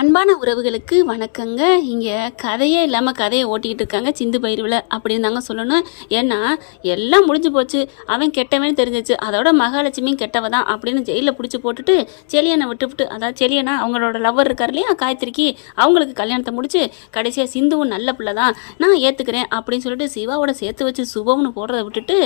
அன்பான உறவுகளுக்கு வணக்கங்க. இங்கே கதையே இல்லாமல் கதையை ஓட்டிக்கிட்டு இருக்காங்க சிந்து பைரவில் அப்படின்னு தாங்க சொல்லணும். ஏன்னா எல்லாம் முடிஞ்சு போச்சு, அவன் கெட்டவன்னு தெரிஞ்சிச்சு, அதோட மகாலட்சுமியும் கெட்டவ தான் அப்படின்னு ஜெயிலில் பிடிச்சி போட்டுட்டு செலியனை விட்டுவிட்டு, அதாவது செலியனா அவங்களோட லவ்வர் இருக்கார் இல்லையா காயத்ரிக்கு, அவங்களுக்கு கல்யாணத்தை முடிச்சு கடைசியாக சிந்துவும் நல்ல பிள்ளை தான் நான் ஏற்றுக்கிறேன் அப்படின்னு சொல்லிட்டு சிவாவோட சேர்த்து வச்சு சுபம்னு போடுறத விட்டுட்டு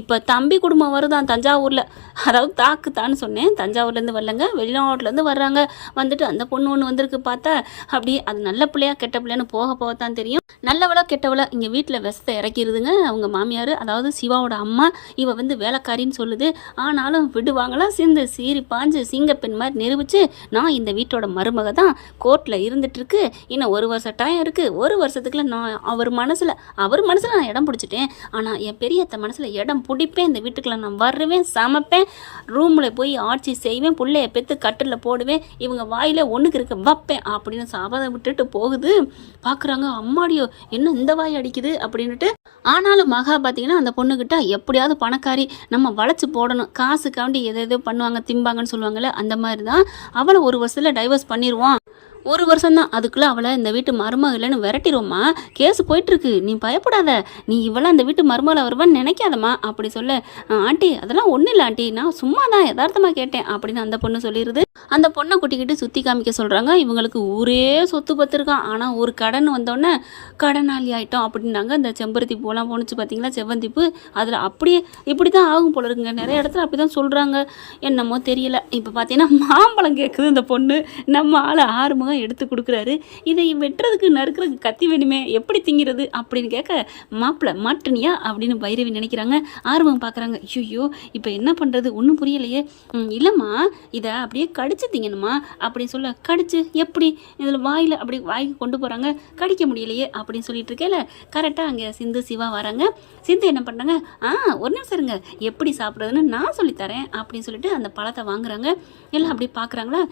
இப்போ தம்பி குடும்பம் வருதான் தஞ்சாவூரில். அதாவது தாக்குத்தான்னு சொன்னேன், தஞ்சாவூர்லேருந்து வரலங்க, வெளிநாட்டிலேருந்து வர்றாங்க. வந்துட்டு அந்த பொண்ணு ஒன்று வந்திருக்கு. பார்த்தா அப்படியே அது நல்ல பிள்ளையா கெட்ட பிள்ளைன்னு போக போகத்தான் தெரியும். நல்லவளோ கெட்டவளோ இங்கே வீட்டில் விஷத்தை இறக்கிடுதுங்க அவங்க மாமியார், அதாவது சிவாவோட அம்மா. இவ வந்து வேலைக்காரின்னு சொல்லுது, ஆனாலும் விடுவாங்களா? சிந்து சீறி பாஞ்சு சிங்கப்பெண் மாதிரி நிரூபிச்சு நான் இந்த வீட்டோட மருமக தான், கோர்ட்டில் இருந்துட்டு இருக்கு, இன்னும் 1 வருஷம் டைம் இருக்குது, 1 வருஷத்துக்குள்ள நான் அவர் மனசில் நான் இடம் பிடிச்சிட்டேன். ஆனால் என் பெரியத்த மனசில் இடம் பிடிப்பேன், இந்த வீட்டுக்குள்ள நான் வருவேன், சமைப்பேன், ரூமில் போய் ஆட்சி செய்வேன், பிள்ளைய பெற்று கட்டில் போடுவேன், இவங்க வாயில் ஒன்றுக்கு இருக்க வைப்பேன் அப்படின்னு சாபத்தை விட்டுட்டு போகுது. பார்க்குறாங்க, அம்மாடியோ என்ன இந்த வாய் அடிக்குது அப்படின்னுட்டு. ஆனாலும் மகா பார்த்தீங்கன்னா அந்த பொண்ணுக்கிட்ட எப்படியாவது பணக்காரி நம்ம வளைச்சி போடணும், காசுக்காண்டி எதோ பண்ணுவாங்க திம்பாங்கன்னு சொல்லுவாங்கள்ல, அந்த மாதிரி தான் அவளை 1 வருஷத்தில் டைவர்ஸ் பண்ணிடுவான். 1 வருஷம் தான், அதுக்குள்ளே அவளை இந்த வீட்டு மருமக இல்லைன்னு விரட்டிடுவோம்மா, கேஸ் போயிட்டுருக்கு, நீ பயப்படாத, நீ இவளை அந்த வீட்டு மருமகளை வருவான்னு நினைக்காதம்மா அப்படி சொல்ல, ஆண்டி அதெல்லாம் ஒன்றும் இல்லை ஆண்டி, நான் சும்மா தான் யதார்த்தமாக கேட்டேன் அப்படின்னு அந்த பொண்ணு சொல்லிடுது. அந்த பொண்ணை கூட்டிக்கிட்டு சுற்றி காமிக்க சொல்கிறாங்க. இவங்களுக்கு ஊரே சொத்து பத்திருக்கான், ஆனால் ஒரு கடன் வந்தோடனே கடனாளி ஆகிட்டோம் அப்படின்னாங்க. இந்த செம்பருத்தி பூலாம் போணுச்சு பார்த்தீங்களா, செவ்வந்திப்பு, அதில் அப்படியே இப்படி தான் ஆகும் போல இருக்குங்க, நிறைய இடத்துல அப்படி தான் சொல்கிறாங்க, என்னமோ தெரியல. இப்போ பார்த்தீங்கன்னா மாம்பழம் கேட்குது இந்த பொண்ணு, நம்ம ஆள் ஆறுமுகம் எடுத்து கொடுக்குறாரு. இதை வெட்டுறதுக்கு நறுக்கிறதுக்கு கத்தி வேணுமே, எப்படி திங்கிறது அப்படின்னு கேட்க, மாப்பிள்ளை மாட்டனியா அப்படின்னு பைரவி நினைக்கிறாங்க. ஆறுமுகம் பார்க்குறாங்க, ஐயோ இப்போ என்ன பண்ணுறது ஒன்றும் புரியலையே. இல்லைம்மா இதை அப்படியே கடிச்சு திங்கணுமா அப்படின்னு சொல்ல, கடிச்சு எப்படி, இதில் வாயில் அப்படி வாய்க்கு கொண்டு போகிறாங்க, கடிக்க முடியலையே அப்படின்னு சொல்லிட்டு இருக்கேல. கரெக்டாக அங்கே சிந்து சிவா வராங்க. சிந்து என்ன பண்ணுறாங்க, ஒரு நிமிஷம் இருங்க, எப்படி சாப்பிட்றதுன்னு நான் சொல்லித்தரேன் அப்படின்னு சொல்லிட்டு அந்த பழத்தை வாங்குறாங்க. எல்லாம் அப்படி பார்க்குறாங்களா,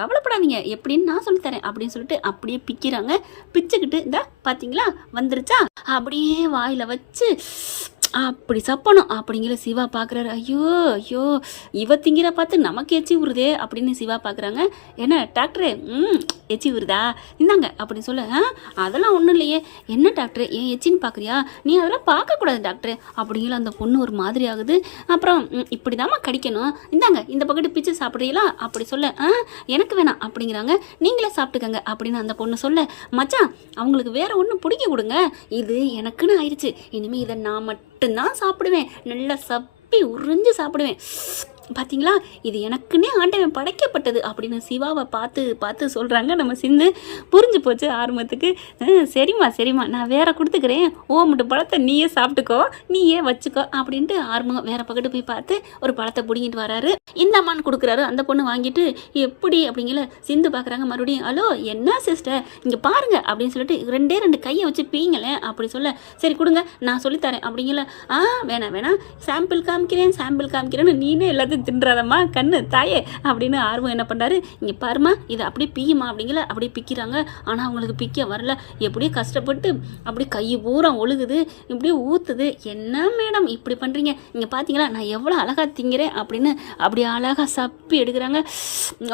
கவலைப்படாதீங்க எப்படின்னு நான் சொல்லித்தரேன் அப்படின்னு சொல்லிட்டு அப்படியே பிக்கிறாங்க. பிச்சுக்கிட்டு இந்த பார்த்தீங்களா வந்துருச்சா அப்படியே வாயில் வச்சு அப்படி சப்பணும் அப்படிங்கிற சிவா பார்க்குறாரு. ஐயோ இவ திங்கிற பார்த்து நமக்கு எச்சி விடுதே அப்படின்னு சிவா பார்க்குறாங்க. என்ன டாக்டரே எச்சி விடுதா இந்தாங்க அப்படின்னு சொல்ல, அதெல்லாம் ஒன்றும் இல்லையே, என்ன டாக்டர் ஏன் எச்சின்னு பார்க்குறியா, நீ அதெல்லாம் பார்க்கக்கூடாது டாக்டர் அப்படிங்கிற அந்த பொண்ணு ஒரு மாதிரி ஆகுது. அப்புறம் இப்படி தாம்மா கடிக்கணும், இந்தாங்க இந்த பக்கத்து பிச்சு சாப்பிட்றீங்களா அப்படி சொல்ல, எனக்கு வேணாம் அப்படிங்கிறாங்க, நீங்களே சாப்பிட்டுக்கங்க அப்படின்னு அந்த பொண்ணு சொல்ல, மச்சான் அவங்களுக்கு வேற ஒன்று பிடிக்க கொடுங்க, இது எனக்குன்னு ஆயிடுச்சு, இனிமேல் இதை நான் மட்டும்தான் சாப்பிடுவேன், நல்லா சப்பி உறிஞ்சு சாப்பிடுவேன், பார்த்தீங்களா இது எனக்குன்னே ஆண்டவன் படைக்கப்பட்டது அப்படின்னு சிவாவை பார்த்து சொல்கிறாங்க. நம்ம சிந்து புரிஞ்சு போச்சு ஆரம்பத்துக்கு. சரிம்மா நான் வேற கொடுத்துக்கிறேன், மட்டும் பழத்தை நீயே சாப்பிட்டுக்கோ, நீயே வச்சுக்கோ அப்படின்ட்டு ஆரம்பம் வேற பக்கத்து போய் பார்த்து ஒரு பழத்தை பிடிங்கிட்டு வராரு. இந்த அம்மான்னு கொடுக்குறாரு. அந்த பொண்ணு வாங்கிட்டு எப்படி அப்படிங்கிற சிந்து பார்க்குறாங்க. மறுபடியும் ஹலோ என்ன சிஸ்டர் இங்கே பாருங்க அப்படின்னு சொல்லிட்டு 2 கையை வச்சு பீங்களேன் அப்படி சொல்ல, சரி கொடுங்க நான் சொல்லித்தரேன் அப்படிங்கிற, வேணாம் சாம்பிள் காமிக்கிறேன்னு நீனே எல்லாத்தையும் தின்றாதம்மா கண்ணு தாயே அப்படின்னு ஆர்வம் என்ன பண்ணுறாரு, இங்கே பாருமா இதை அப்படியே பிய்யுமா அப்படிங்கிற அப்படியே பிக்கிறாங்க. ஆனால் அவங்களுக்கு பிக்க வரல, எப்படியே கஷ்டப்பட்டு அப்படியே கை பூரா ஒழுகுது, இப்படியே ஊற்றுது. என்ன மேடம் இப்படி பண்ணுறீங்க, இங்கே பார்த்தீங்களா நான் எவ்வளோ அழகாக திங்கிறேன் அப்படின்னு அப்படி அழகாக சப்பி எடுக்கிறாங்க.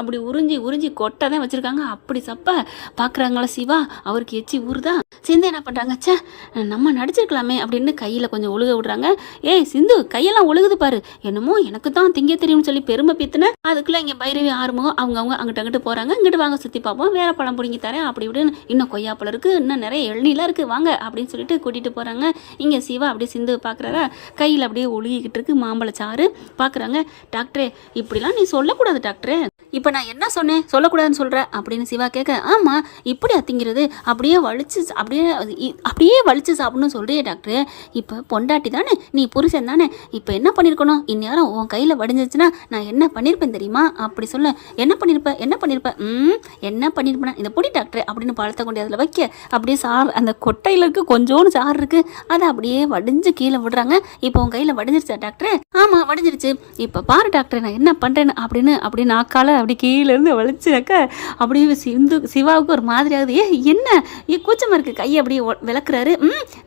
அப்படி உறிஞ்சி கொட்டை தான் வச்சுருக்காங்க. அப்படி சப்ப பார்க்குறாங்களா சிவா, அவருக்கு எச்சி ஊறுதா. சிந்து என்ன பண்ணுறாங்க, சே நம்ம நடிச்சிருக்கலாமே அப்படின்னு கையில் கொஞ்சம் ஒழுக விடுறாங்க. ஏய் சிந்து கையெல்லாம் ஒழுகுது பாரு, என்னமோ எனக்கு தான் திங்க தெரியும்னு சொல்லி பெருமை பீத்துன. அதுக்குள்ளே இங்கே பைரவி ஆறுமுகம் அவங்க அங்கிட்டு போகிறாங்க. இங்கிட்டு வாங்க சுற்றி பார்ப்போம், வேற பழம் பிடிங்கி தரேன் அப்படி இப்படின்னு, இன்னும் கொய்யாப்பழம் இருக்குது, இன்னும் நிறைய இளநீலாம் இருக்குது வாங்க அப்படின்னு சொல்லிட்டு கூட்டிகிட்டு போகிறாங்க. இங்கே சிவா அப்படியே சிந்து பார்க்குறாரா, கையில் அப்படியே ஒழுகிக்கிட்டு இருக்கு மாம்பழச்சாறு. பார்க்குறாங்க, டாக்டரே இப்படிலாம் நீ சொல்லக்கூடாது டாக்டரே, இப்போ நான் என்ன சொன்னேன் சொல்லக்கூடாதுன்னு சொல்கிறேன் அப்படின்னு சிவா கேட்க, ஆமாம் இப்படி அத்திங்கிறது அப்படியே வலிச்சு சாப்பிடணும்னு சொல்கிறியே டாக்டர், இப்போ பொண்டாட்டி தானே நீ புருஷன் தானே, இப்போ என்ன பண்ணியிருக்கணும், இந்நேரம் உன் கையில் வடிஞ்சிச்சுன்னா நான் என்ன பண்ணியிருப்பேன் தெரியுமா அப்படி சொல்ல, என்ன பண்ணியிருப்பேன் என்ன பண்ணியிருப்பேன் இந்த பொடி டாக்டர் அப்படின்னு பழத்தை கொண்டு அதில் வைக்க, அப்படியே அந்த கொட்டையில் இருக்குது கொஞ்சோண்டு சாறு இருக்குது, அதை அப்படியே வடிஞ்சு கீழே விடுறாங்க. இப்போ உன் கையில் வடிஞ்சிருச்சா டாக்டர், ஆமாம் வடிஞ்சிருச்சு, இப்போ பாரு டாக்டர் நான் என்ன பண்ணுறேன்னு அப்படின்னு நாக்கால அப்படி கீழேருந்து வலிச்சுனாக்கா அப்படியே சிவாவுக்கு ஒரு மாதிரி ஆகுது. என்ன கூச்சமாக இருக்குது, கையை அப்படியே விளக்குறாரு.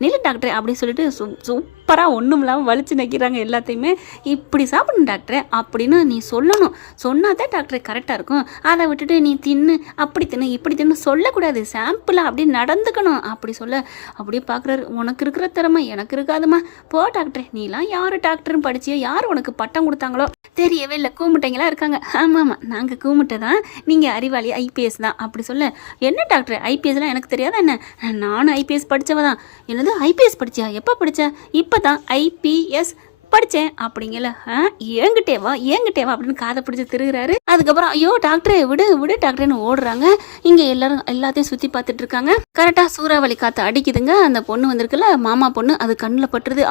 நில்லு டாக்டர் அப்படின்னு சொல்லிட்டு சூப்பராக ஒன்றும் இல்லாமல் வலிச்சு நிற்கிறாங்க எல்லாத்தையுமே. இப்படி சாப்பிடணும் டாக்டர் அப்படின்னு நீ சொல்லணும், சொன்னால் தான் டாக்டர் கரெக்டாக இருக்கும். அதை விட்டுட்டு நீ தின்னு அப்படி தின்னு இப்படி தின்னு சொல்லக்கூடாது, சாம்பிளாக அப்படி நடந்துக்கணும் அப்படி சொல்ல அப்படியே பார்க்குறாரு. உனக்கு இருக்கிற திறமை எனக்கு இருக்காதுமா, போ டாக்டர், நீலாம் யார் டாக்டர்னு படிச்சியோ, யார் உனக்கு பட்டம் கொடுத்தாங்களோ தெரியவே இல்லை, கூமுட்டைங்களாம் இருக்காங்க. ஆமாம் நாங்கள் கூமுட்டை தான், நீங்கள் அறிவாளி ஐபிஎஸ் தான் அப்படி சொல்ல. என்ன டாக்டர் ஐபிஎஸ்லாம் எனக்கு தெரியாதா என்ன, நானும் ஐபிஎஸ் படித்தவ தான். என்னது ஐபிஎஸ் படிச்சியா, எப்போ படித்தா? இப்போ தான் ஐபிஎஸ் படித்தேன் அப்படிங்கல. ஏங்கிட்டே வா அப்படின்னு காதை பிடிச்சி திருகிறாரு. அதுக்கப்புறம் ஐயோ டாக்டரே விடு விடு டாக்டர்னு ஓடுறாங்க. இங்கே எல்லாத்தையும் சுற்றி பார்த்துட்டு இருக்காங்க. கரெக்டாக சூறாவளி காற்று அடிக்குதுங்க. அந்த பொண்ணு வந்திருக்குல்ல மாமா பொண்ணு, அது கண்ணில் பட்டுருது.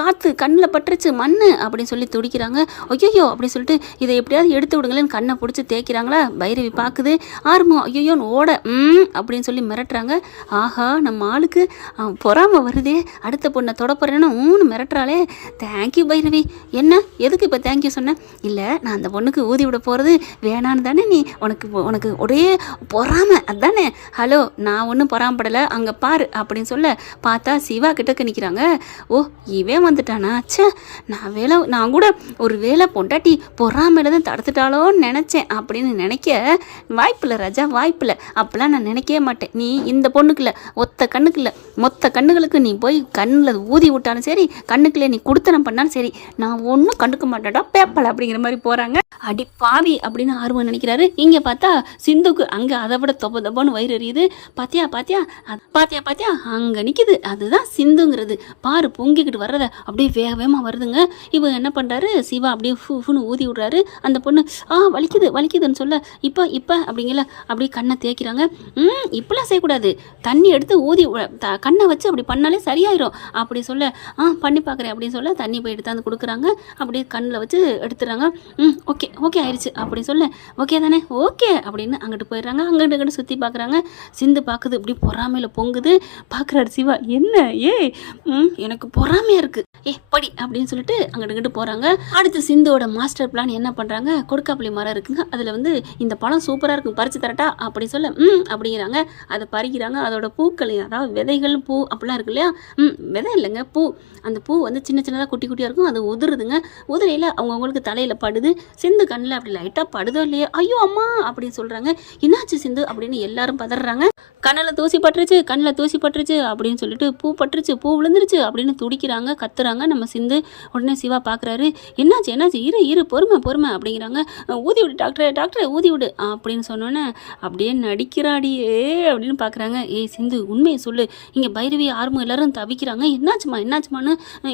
காற்று கண்ணில் பட்டுருச்சு மண்ணு அப்படின்னு சொல்லி துடிக்கிறாங்க. ஐயோ அப்படின்னு சொல்லிட்டு இதை எப்படியாவது எடுத்து விடுங்களேன்னு கண்ணை பிடிச்சி தேய்க்கிறாங்களா. பைரவி பார்க்குது. ஆர்மோ ஐயோன்னு ஓட அப்படின்னு சொல்லி மிரட்டுறாங்க. ஆஹா நம்ம ஆளுக்கு பொறாம வருதே, அடுத்த பொண்ணை தொடப்புறேன்னு மிரட்டுறாளே. தேங்க்யூ பைரவி. என்ன எதுக்கு இப்போ தேங்க்யூ சொன்னேன்? இல்லை நான் அந்த பொண்ணுக்கு ஊதி விட போகிறது வேணான்னு தானே நீ, உனக்கு ஒரே பொறாமை அதானே. ஹலோ நான் ஒன்றும் பொறாமப்படலை, அங்கே பாரு அப்படின்னு சொல்ல பார்த்தா சிவா கிட்டக்க நிற்கிறாங்க. ஓ இவன் வந்துட்டானா, ச்சே நான் கூட ஒரு வேலை பொண்டாட்டி பொறாமையில தான் தடுத்துட்டாலோன்னு நினச்சேன் அப்படின்னு நினைக்க வாய்ப்பில்லை ராஜா, வாய்ப்பில்லை. அப்போலாம் நான் நினைக்கவே மாட்டேன். நீ இந்த பொண்ணுக்குள்ள ஒத்த கண்ணுக்குள்ள மொத்த கண்ணுகளுக்கு நீ போய் கண்ணில் ஊதி விட்டாலும் சரி, கண்ணுக்குள்ளே நீ கொடுத்தனம் பண்ணாலும் சரி, நான் ஒன்றும் கண்டுக்க மாட்டேடா பேப்பல அப்படிங்கிற மாதிரி போகிறாங்க. அடி பாவி அப்படின்னு ஆர்வம் நினைக்கிறாரு. இங்கே பார்த்தா சிந்துக்கு அங்கே அதை விட தொப்பன்னு வயிறு எறியுது. பாத்தியா அங்கே நிற்கிது, அதுதான் சிந்துங்கிறது. பாரு பொங்கிக்கிட்டு வர்றத அப்படியே வேகமாக வருதுங்க. இவங்க என்ன பண்ணுறாரு, சிவா அப்படியே ஃபுன்னு ஊதி விடுறாரு. அந்த பொண்ணு வலிக்குதுன்னு சொல்ல இப்போ அப்படிங்கல அப்படியே கண்ணை தேய்க்கிறாங்க. இப்பெல்லாம் செய்யக்கூடாது, தண்ணி எடுத்து ஊதி கண்ணை வச்சு அப்படி பண்ணாலே சரியாயிரும் அப்படி சொல்ல பண்ணி பார்க்குறேன் அப்படின்னு சொல்ல தண்ணி போய் எடுத்தாந்து கொடுக்குறாங்க. அப்படியே கண்ணில் வச்சு எடுத்துறாங்க. ஓகே ஆயிடுச்சு அப்படின்னு சொல்ல ஓகே தானே ஓகே அப்படின்னு அங்கிட்டு போயிடுறாங்க. அங்கிட்டு சுற்றி பார்க்குறாங்க. சிந்து பார்க்குது, இப்படி பொறாமையில் பொங்குது. பார்க்குறாரு சிவா, என்ன எனக்கு பொறாமையாக இருக்குது, படி அப்படின்னு சொல்லிட்டு அங்கிட்டு போகிறாங்க. அடுத்து சிந்துவோட மாஸ்டர் பிளான் என்ன பண்ணுறாங்க, கொடுக்காப்புளி மரம் இருக்குங்க, அதில் வந்து இந்த பழம் சூப்பராக இருக்கும், பறித்து தரட்டா அப்படி சொல்ல அப்படிங்கிறாங்க. அதை பறிக்கிறாங்க. அதோட பூக்கள், அதாவது விதைகள் பூ அப்படிலாம் இருக்கு இல்லையா, விதை இல்லைங்க பூ. அந்த பூ வந்து சின்ன சின்னதாக குட்டி குட்டியாக இருக்கும். அது உதிருதுங்க. உதிரையில் அவங்கவுங்களுக்கு தலையில் படுது. சிந்து கண்ணில் அப்படி லைட்டாக படுதோ இல்லையோ, ஐயோ அம்மா அப்படின்னு சொல்கிறாங்க. என்னாச்சு சிந்து அப்படின்னு எல்லாரும் பதறாங்க. கண்ணில் தூசி பட்டுருச்சு அப்படின்னு சொல்லிட்டு பூ விழுந்துருச்சு அப்படின்னு துடிக்கிறாங்க, கத்துறாங்க நம்ம சிந்து. உடனே சிவா பார்க்குறாரு. என்னாச்சு இரு பொறுமை அப்படிங்கிறாங்க. ஊதி விடு டாக்டரை ஊதி விடு அப்படின்னு சொன்னோன்னே அப்படியே நடிக்கிறாடியே அப்படின்னு பார்க்குறாங்க. சிந்து உண்மையை சொல்லு, இங்கே பைரவி ஆர்வம் எல்லாரும் தவிக்கிறாங்க. என்னாச்சுமான்னு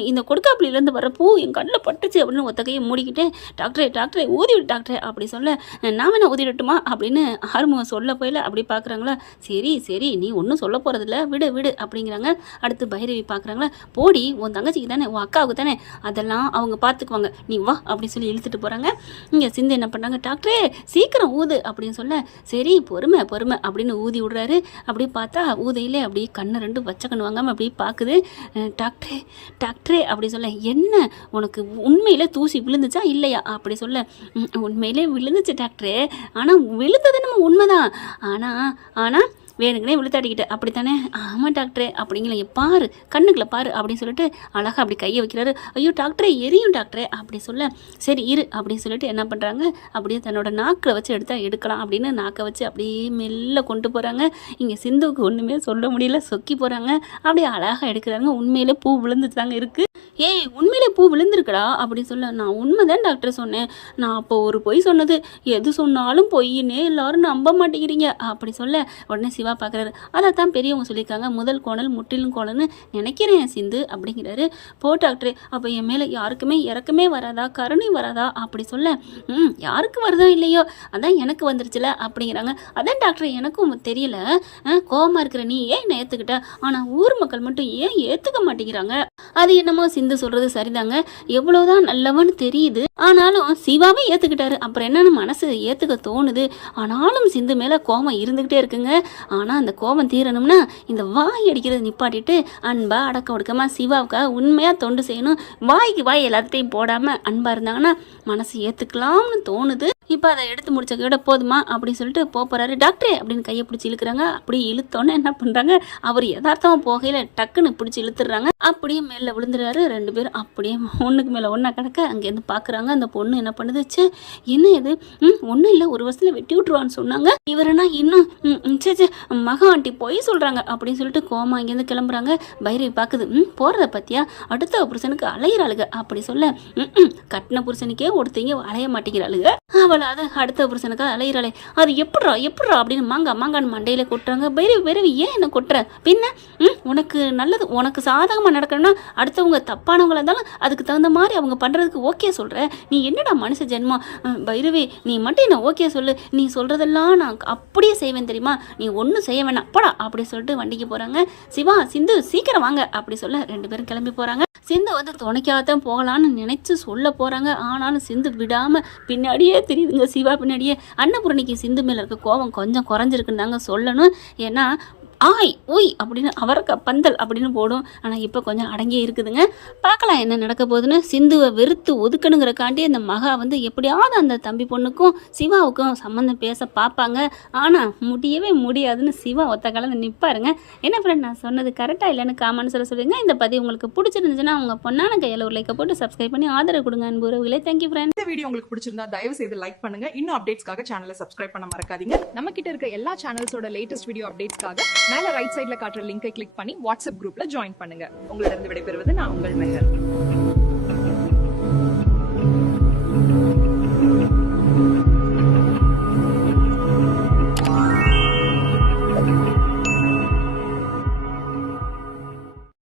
இந்த கொடுக்காப்புலிலேருந்து வர பூ என் கண்ணில் பட்டுச்சு அப்படின்னு ஒத்த கையை மூடிக்கிட்டேன். டாக்டரை ஊதி விடு டாக்டரை அப்படி சொல்ல நான் வேணா ஊதி விட்டுமா அப்படின்னு ஆர்வம் சொல்ல போயில அப்படி பார்க்குறாங்களா. சரி நீ ஒன்றும் சொல்ல போகிறதில்ல, விடு அப்படிங்கிறாங்க. அடுத்து பைரவி பார்க்குறாங்களா. போடி உன் தங்கச்சிக்கு தானே, உன் அக்காவுக்கு தானே, அதெல்லாம் அவங்க பார்த்துக்குவாங்க, நீ வா அப்படின்னு சொல்லி இழுத்துட்டு போகிறாங்க. இங்கே சிந்து என்ன பண்ணுறாங்க, டாக்டரே சீக்கிரம் ஊது அப்படின்னு சொல்ல சரி பொறுமை அப்படின்னு ஊதி விடுறாரு. அப்படியே பார்த்தா ஊதையிலே அப்படியே கண்ணை ரெண்டு வச்ச கண்ணு வாங்காமல் அப்படியே பார்க்குது. டாக்டரே அப்படி சொல்ல என்ன உனக்கு உண்மையில் தூசி விழுந்துச்சா இல்லையா அப்படி சொல்ல உண்மையிலே விழுந்துச்சு டாக்டரே, ஆனால் விழுந்தது நம்ம உண்மைதான், ஆனால் வேணுங்கனே விழுத்தாடிக்கிட்டு அப்படித்தானே. ஆமாம் டாக்டரே அப்படிங்களே, பாரு கண்ணுக்குள்ள பாரு அப்படின்னு சொல்லிட்டு அழகாக அப்படி கையை வைக்கிறாரு. ஐயோ டாக்டரே எரியும் டாக்டரே அப்படி சொல்ல சரி இரு அப்படின்னு சொல்லிட்டு என்ன பண்ணுறாங்க, அப்படியே தன்னோட நாக்கில் வச்சு எடுக்கலாம் அப்படின்னு நாக்கை வச்சு அப்படியே மெல்ல கொண்டு போகிறாங்க. இங்கே சிந்துவுக்கு ஒன்றுமே சொல்ல முடியல, சொக்கி போகிறாங்க. அப்படியே அழகாக எடுக்கிறாங்க. உண்மையிலே பூ விழுந்துட்டு தாங்க இருக்குது. உண்மையிலே பூ விழுந்திருக்கடா அப்படி சொல்ல நான் உண்மைதான் டாக்டர் சொன்னேன், நான் அப்போ ஒரு பொய் சொன்னது, எது சொன்னாலும் பொய்யினே எல்லாரும் நம்ப மாட்டேங்கிறீங்க அப்படி சொல்ல உடனே சிவா பார்க்குறாரு. அதை தான் பெரியவங்க சொல்லியிருக்காங்க, முதல் கோணல் முற்றிலும் கோணல்னு நினைக்கிறேன் சிந்து அப்படிங்கிறாரு. போ டாக்டரே அப்போ என் மேலே யாருக்குமே இறக்கமே வராதா, கருணை வராதா அப்படி சொல்ல யாருக்கு வருதோ இல்லையோ அதான் எனக்கு வந்துருச்சுல அப்படிங்கிறாங்க. அதான் டாக்டர் எனக்கும் தெரியல, கோவமாக இருக்கிற நீ ஏன் என்னை ஏற்றுக்கிட்ட, ஆனால் ஊர் மக்கள் மட்டும் ஏன் ஏற்றுக்க மாட்டேங்கிறாங்க. அது என்னமோ சிந்து சொல்கிறது சரிதாங்க, எவ்வளோதான் நல்லவன்னு தெரியுது, ஆனாலும் சிவாவே ஏற்றுக்கிட்டாரு, அப்புறம் என்னன்னு மனசு ஏற்றுக்க தோணுது. ஆனாலும் சிந்து மேலே கோபம் இருந்துக்கிட்டே இருக்குங்க. ஆனால் அந்த கோபம் தீரணும்னா இந்த வாய் அடிக்கிறது நிப்பாட்டிட்டு அன்பா அடக்க ஒடுக்கமாக சிவாவுக்காக உண்மையாக தொண்டு செய்யணும். வாய்க்கு வாய் எல்லாத்தையும் போடாமல் அன்பாக இருந்தாங்கன்னா மனசு ஏற்றுக்கலாம்னு தோணுது. இப்போ அதை எடுத்து முடிச்ச கூட போதுமா அப்படின்னு சொல்லிட்டு போறாரு. டாக்டரே அப்படின்னு கையை பிடிச்சி இழுக்கிறாங்க. அப்படி இழுத்தோன்னே என்ன பண்ணுறாங்க, அவர் யதார்த்தமாக போகையில் டக்குன்னு பிடிச்சி இழுத்துடுறாங்க. அப்படியே மேலே விழுந்துறாரு. 2 பேரும் அப்படியே ஒன்றுக்கு மேலே ஒன்றா கிடக்க அங்கேருந்து பார்க்குறாங்க. அந்த பொண்ணு என்ன பண்ணுது, ச்சே என்ன இது, ஒன்றும் இல்லை 1 வருஷத்தில் வெட்டி விட்டுருவான்னு சொன்னாங்க, இவரனா இன்னும் சே மகா ஆண்டி போய் சொல்கிறாங்க அப்படின்னு சொல்லிட்டு கோமா இங்கேருந்து கிளம்புறாங்க. பைரவி பார்க்குது, போகிறத பற்றியா அடுத்த புருஷனுக்கு அலையிறாளுங்க அப்படி சொல்ல, கட்டின புருஷனுக்கே ஒருத்தங்க அலைய மாட்டேங்கிறாளுங்க, அவளை அதை அடுத்த புருஷனுக்கு அலையிறாளே, அது எப்பட்றா அப்படின்னு மாங்கான்னு மண்டையில கொட்டுறாங்க. பைரவி ஏன் என்ன கொட்டுற, பின்ன உனக்கு நல்லது, உனக்கு சாதகமாக நடக்கணும்னா அடுத்தவங்க தப்பானவங்களா இருந்தாலும் அதுக்கு தகுந்த மாதிரி அவங்க பண்ணுறதுக்கு ஓகே சொல்கிற, நீ என்னடா மனுஷ ஜென்மம், பைரவி நீ மட்டும் என்ன ஓகே சொல்லு, நீ சொல்கிறதெல்லாம் நான் அப்படியே செய்வேன் தெரியுமா, நீ ஒன்றும் செய்ய வேணாம் போடா அப்படி சொல்லிட்டு வண்டிக்கு போகிறாங்க. சிவா சிந்து சீக்கிரம் வாங்க அப்படி சொல்ல 2 பேரும் கிளம்பி போகிறாங்க. சிந்து வந்து துணைக்காகத்தான் போகலான்னு நினைச்சு சொல்ல போகிறாங்க. ஆனாலும் சிந்து விடாமல் பின்னாடியே தெரியுதுங்க. சிவா பின்னாடியே. அன்னபூரணிக்கு சிந்து மேலே இருக்க கோபம் கொஞ்சம் குறைஞ்சிருக்குன்னு தாங்க சொல்லணும். ஏன்னா ஆய் ஓய் அப்படின்னு அவருக்கு பந்தல் அப்படின்னு போடும். ஆனால் இப்போ கொஞ்சம் அடங்கியே இருக்குதுங்க. பார்க்கலாம் என்ன நடக்க போகுதுன்னு. சிந்துவை வெறுத்து ஒதுக்கணுங்கிறக்காண்டி அந்த மகா வந்து எப்படியாவது அந்த தம்பி பொண்ணுக்கும் சிவாவுக்கும் சம்மந்தம் பேச பார்ப்பாங்க. ஆனால் முடியவே முடியாதுன்னு சிவா ஒத்த கலந்து நிற்பாருங்க. என்ன ஃப்ரெண்ட் நான் சொன்னது கரெக்டாக இல்லைன்னு காமெண்ட்ஸில் சொல்லுங்கள். இந்த பதிவு உங்களுக்கு பிடிச்சிருந்துச்சுன்னா அவங்க பொண்ணான கையில் ஒரு லைக்கை போட்டு சப்ஸ்கிரைப் பண்ணி ஆதரவு கொடுங்க அன்பு உறவுகளே. Thank you friend. இந்த வீடியோ உங்களுக்கு பிடிச்சிருந்தா தயவு செய்து லைக் பண்ணுங்க. இன்னும் அப்டேட்ஸ்க்காக சேனலை சப்ஸ்கிரைப் பண்ண மறக்காதீங்க. நம்ம கிட்ட இருக்க எல்லா சேனல்ஸோட லேட்டஸ்ட் வீடியோ அப்டேட்ஸ்க்காக மேல ரைட் சைடுல காட்டுற லிங்கை கிளிக் பண்ணி வாட்ஸ்அப் குரூப்ல ஜாயின் பண்ணுங்க. உங்களிடம் விடைபெறுவது நான் உங்கள் மெஹர்.